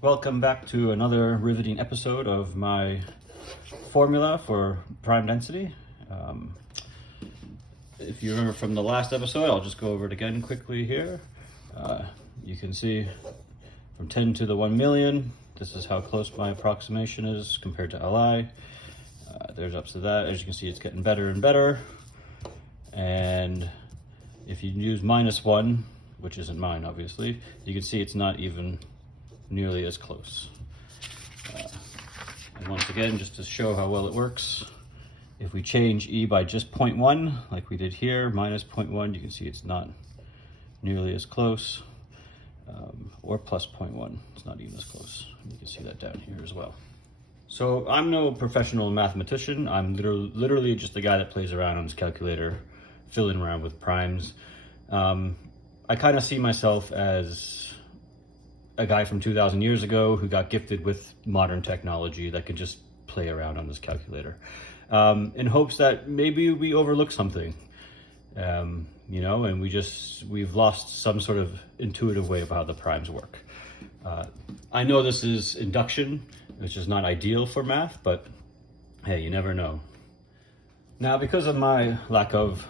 Welcome back to another riveting episode of my formula for prime density. If you remember from the last episode, I'll just go over it again quickly here. You can see from 10 to the 1 million, this is how close my approximation is compared to Li. There's up to that. As you can see, it's getting better and better. And if you use -1, which isn't mine obviously, you can see it's not even nearly as close. And once again, just to show how well it works, if we change E by just 0.1, like we did here, -0.1, you can see it's not nearly as close, or +0.1, it's not even as close. You can see that down here as well. So I'm no professional mathematician. I'm literally just the guy that plays around on his calculator, fiddling around with primes. I kind of see myself as a guy from 2,000 years ago who got gifted with modern technology that could just play around on this calculator, in hopes that maybe we overlook something, you know, and we've lost some sort of intuitive way of how the primes work. I know this is induction, which is not ideal for math, but hey, you never know. Now, because of my lack of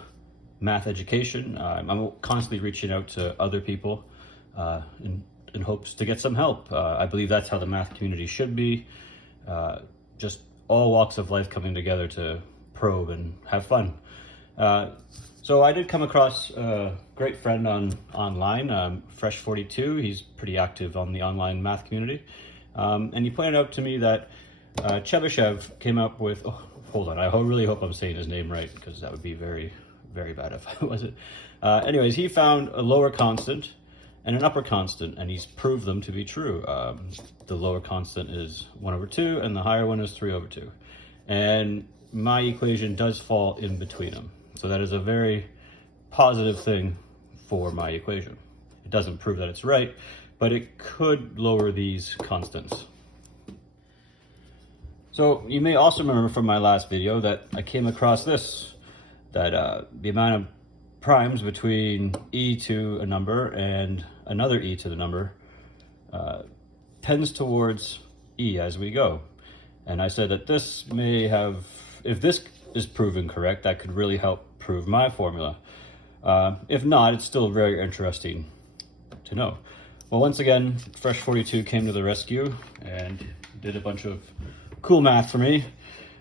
math education, I'm constantly reaching out to other people in hopes to get some help. I believe that's how the math community should be. Just all walks of life coming together to probe and have fun. So I did come across a great friend online, Fresh42. He's pretty active on the online math community. And he pointed out to me that Chebyshev came up with, hold on, I really hope I'm saying his name right, because that would be very, very bad if I wasn't. Anyways, he found a lower constant and an upper constant, and he's proved them to be true. The lower constant is 1/2, and the higher one is 3/2. And my equation does fall in between them. So that is a very positive thing for my equation. It doesn't prove that it's right, but it could lower these constants. So you may also remember from my last video that I came across this, that the amount of primes between e to a number and another e to the number tends towards e as we go. And I said that this may have, if this is proven correct, that could really help prove my formula. If not, it's still very interesting to know. Well, once again, Fresh42 came to the rescue and did a bunch of cool math for me.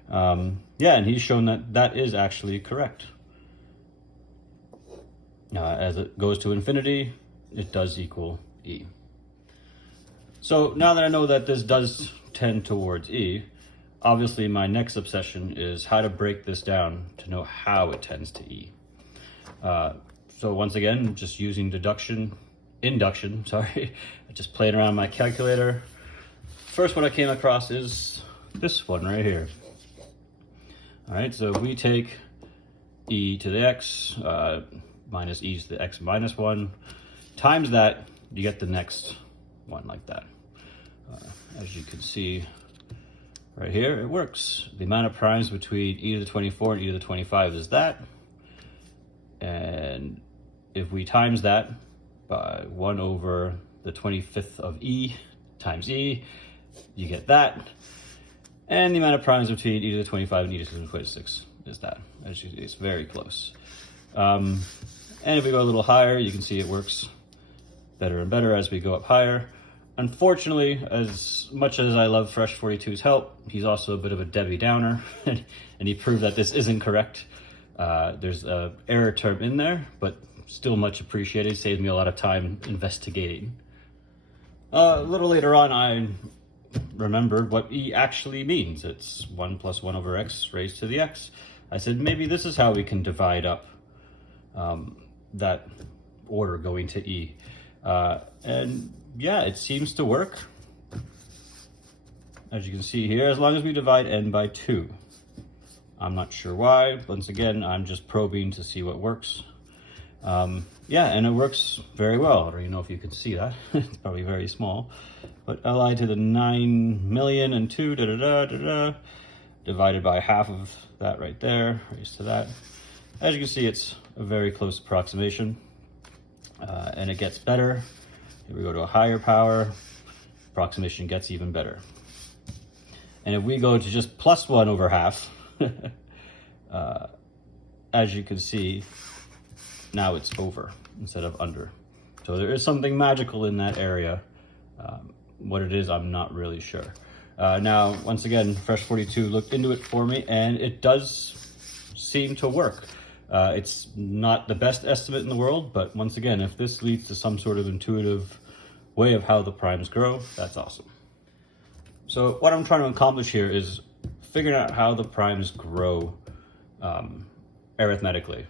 Yeah, and he's shown that that is actually correct. As it goes to infinity, it does equal e. So now that I know that this does tend towards e, obviously my next obsession is how to break this down to know how it tends to e. So once again, just using induction, sorry, just playing around my calculator. First one I came across is this one right here. All right, so we take e to the x minus e to the x minus 1, times that, you get the next one like that. As you can see right here, it works. The amount of primes between e to the 24 and e to the 25 is that. And if we times that by 1/25 of e times e, you get that. And the amount of primes between e to the 25 and e to the 26 is that. As you see, it's very close. And if we go a little higher, you can see it works better and better as we go up higher. Unfortunately, as much as I love Fresh42's help, he's also a bit of a Debbie Downer, and he proved that this isn't correct. There's an error term in there, but still much appreciated. Saved me a lot of time investigating. A little later on, I remembered what e actually means. It's 1 + 1/x raised to the x. I said, maybe this is how we can divide up that order going to e. And yeah, it seems to work. As you can see here, as long as we divide n by 2. I'm not sure why. Once again, I'm just probing to see what works. Yeah, and it works very well. I don't even know if you can see that. It's probably very small. But Li to the 9,000,002 divided by half of that right there, raised to that. As you can see, it's a very close approximation, and it gets better. Here we go to a higher power, approximation gets even better. And if we go to just plus 1 over half, as you can see, now it's over instead of under. So there is something magical in that area. What it is, I'm not really sure. Now, once again, Fresh 42 looked into it for me, and it does seem to work. It's not the best estimate in the world, but once again, if this leads to some sort of intuitive way of how the primes grow, that's awesome. So what I'm trying to accomplish here is figuring out how the primes grow arithmetically,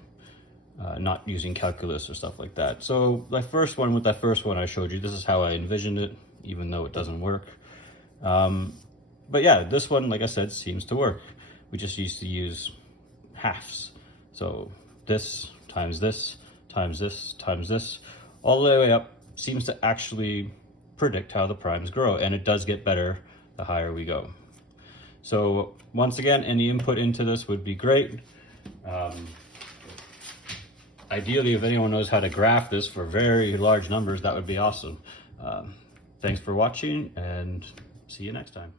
not using calculus or stuff like that. So with that first one I showed you, this is how I envisioned it, even though it doesn't work. But yeah, this one, like I said, seems to work. We just used to use halves. So this times this times this times this, all the way up, seems to actually predict how the primes grow, and it does get better the higher we go. So once again, any input into this would be great. Ideally, if anyone knows how to graph this for very large numbers, that would be awesome. Thanks for watching, and see you next time.